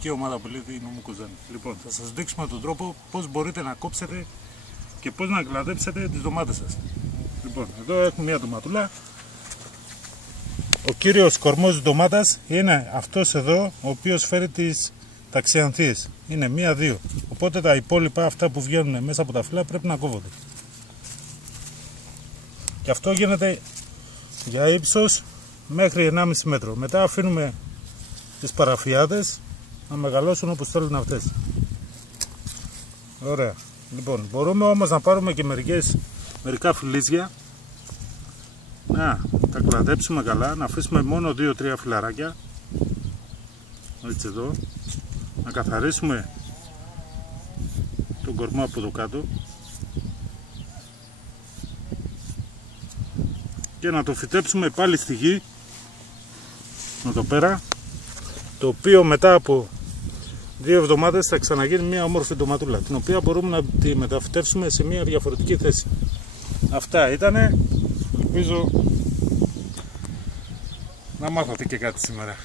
Και ομάδα που λέει Νομού Κοζάνη. Λοιπόν, θα σας δείξουμε τον τρόπο πώς μπορείτε να κόψετε και πώς να κλαδέψετε τις ντομάτες σας. Λοιπόν, εδώ έχουμε μια ντοματούλα. Ο κύριος κορμός της ντομάτας είναι αυτός εδώ, ο οποίος φέρει τις ταξιανθίες. Είναι 1-2. Οπότε τα υπόλοιπα, αυτά που βγαίνουν μέσα από τα φύλλα, πρέπει να κόβονται. Και αυτό γίνεται για ύψος μέχρι 1,5 μέτρο. Μετά αφήνουμε τις παραφιάδες να μεγαλώσουν όπως θέλουν αυτές. Ωραία. Λοιπόν, μπορούμε όμως να πάρουμε και μερικά φυλλίζια, να τα κλαδέψουμε καλά, να αφήσουμε μόνο 2-3 φυλλαράκια, έτσι εδώ, να καθαρίσουμε τον κορμό από εδώ κάτω και να το φυτέψουμε πάλι στη γη, εδώ πέρα, το οποίο μετά από 2 εβδομάδες θα ξαναγίνει μια όμορφη ντοματούλα, την οποία μπορούμε να τη μεταφυτεύσουμε σε μια διαφορετική θέση. Αυτά ήτανε, ελπίζω να μάθατε και κάτι σήμερα.